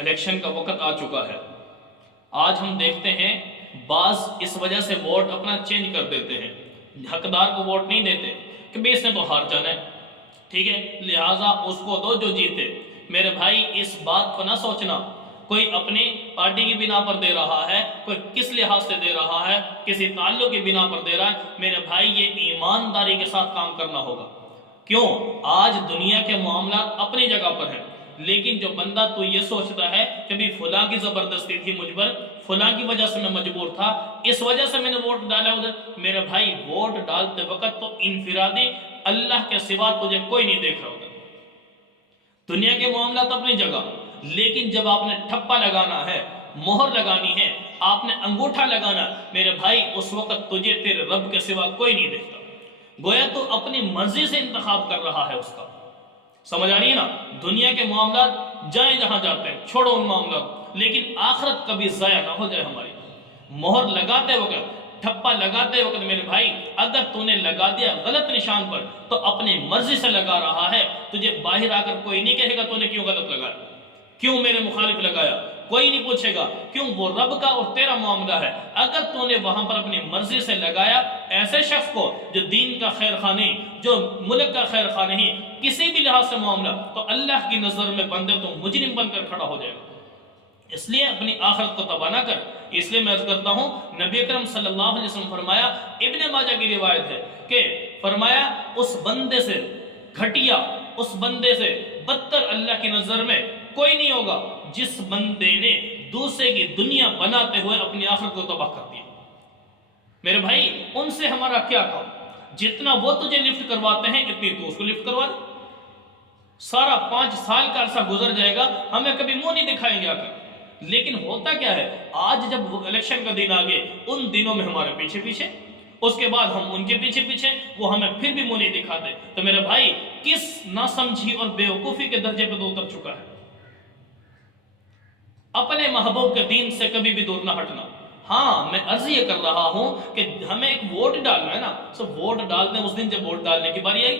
Election کا وقت آ چکا ہے۔ آج ہم دیکھتے ہیں بعض اس وجہ سے ووٹ اپنا چینج کر دیتے ہیں، حقدار کو ووٹ نہیں دیتے کہ بھئی اس نے تو ہار جانا ہے، ٹھیک ہے لہٰذا اس کو دو جو جیتے۔ میرے بھائی اس بات کو نہ سوچنا کوئی اپنی پارٹی کی بنا پر دے رہا ہے، کوئی کس لحاظ سے دے رہا ہے، کسی تعلق کی بنا پر دے رہا ہے۔ میرے بھائی یہ ایمانداری کے ساتھ کام کرنا ہوگا۔ کیوں؟ آج دنیا کے معاملات اپنی جگہ پر ہیں، لیکن جو بندہ تو یہ سوچتا ہے کہ بھی فلاں کی زبردستی تھی مجھ پر، فلاں کی وجہ سے میں مجبور تھا، اس وجہ سے میں نے ووٹ ڈالا ادھر۔ میرے بھائی ووٹ ڈالتے وقت تو انفرادی اللہ کے سوا تجھے کوئی نہیں دیکھ رہا ہوگا۔ دنیا کے معاملات اپنی جگہ، لیکن جب آپ نے ٹھپا لگانا ہے، مہر لگانی ہے، آپ نے انگوٹھا لگانا، میرے بھائی اس وقت تجھے تیرے رب کے سوا کوئی نہیں دیکھتا۔ گویا تو اپنی مرضی سے انتخاب کر رہا ہے اس کا۔ سمجھ آ رہی ہے نا؟ دنیا کے معاملات جائیں جہاں جاتے ہیں، چھوڑو ان معاملات، لیکن آخرت کبھی ضائع نہ ہو جائے ہماری۔ مہر لگاتے وقت، ٹھپا لگاتے وقت میرے بھائی اگر تو نے لگا دیا غلط نشان پر تو اپنی مرضی سے لگا رہا ہے، تجھے باہر آ کر کوئی نہیں کہے گا تو نے کیوں غلط لگایا، کیوں میرے مخالف لگایا، کوئی نہیں پوچھے گا، کیوں وہ رب کا اور تیرا معاملہ ہے۔ اگر تو نے وہاں پر اپنی مرضی سے لگایا ایسے شخص کو جو دین کا خیر خواہ نہیں، جو ملک کا خیر خواہ نہیں، کسی بھی لحاظ سے معاملہ، تو اللہ کی نظر میں بندے تو مجرم بن کر کھڑا ہو جائے گا۔ اس لیے اپنی آخرت کو تباہ نہ کر۔ اس لیے میں عرض کرتا ہوں نبی اکرم صلی اللہ علیہ وسلم فرمایا، ابن ماجہ کی روایت ہے کہ فرمایا اس بندے سے گھٹیا، اس بندے سے بدتر اللہ کی نظر میں کوئی نہیں ہوگا جس بندے نے دوسرے کی دنیا بناتے ہوئے اپنی آخرت کو تباہ کر دیا۔ میرے بھائی ان سے ہمارا کیا کام؟ جتنا وہ تجھے لفٹ کرواتے ہیں اتنی تو اس کو لفٹ کروا دے۔ سارا 5 سال کا عرصہ گزر جائے گا، ہمیں کبھی منہ نہیں دکھائیں گے آ کر۔ لیکن ہوتا کیا ہے، آج جب الیکشن کا دن آگے، ان دنوں میں ہمارے پیچھے پیچھے، اس کے بعد ہم ان کے پیچھے پیچھے، وہ ہمیں پھر بھی منہ نہیں دکھاتے۔ تو میرے بھائی کس ناسمجھی اور بیوقوفی کے درجے پہ تو اتر چکا ہے۔ اپنے محبوب کے دین سے کبھی بھی دور نہ ہٹنا۔ ہاں میں عرض یہ کر رہا ہوں کہ ہمیں ایک ووٹ ڈالنا ہے نا، سب ووٹ ڈالتے ہیں اس دن جب ووٹ ڈالنے کی باری آئی،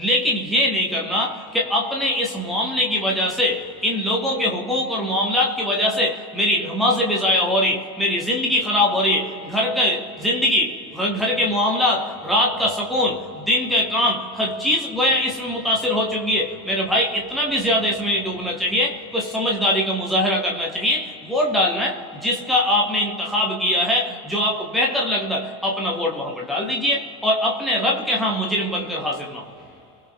لیکن یہ نہیں کرنا کہ اپنے اس معاملے کی وجہ سے، ان لوگوں کے حقوق اور معاملات کی وجہ سے میری نمازیں بھی ضائع ہو رہی، میری زندگی خراب ہو رہی، گھر کے معاملات، رات کا سکون، دن کے کام، ہر چیز گویا اس میں متاثر ہو چکی ہے۔ میرے بھائی اتنا بھی زیادہ اس میں نہیں ڈوبنا چاہیے، کوئی سمجھداری کا مظاہرہ کرنا چاہیے۔ ووٹ ڈالنا ہے جس کا آپ نے انتخاب کیا ہے، جو آپ کو بہتر لگتا ہے، اپنا ووٹ وہاں پر ڈال دیجئے اور اپنے رب کے ہاں مجرم بن کر حاضر نہ ہو۔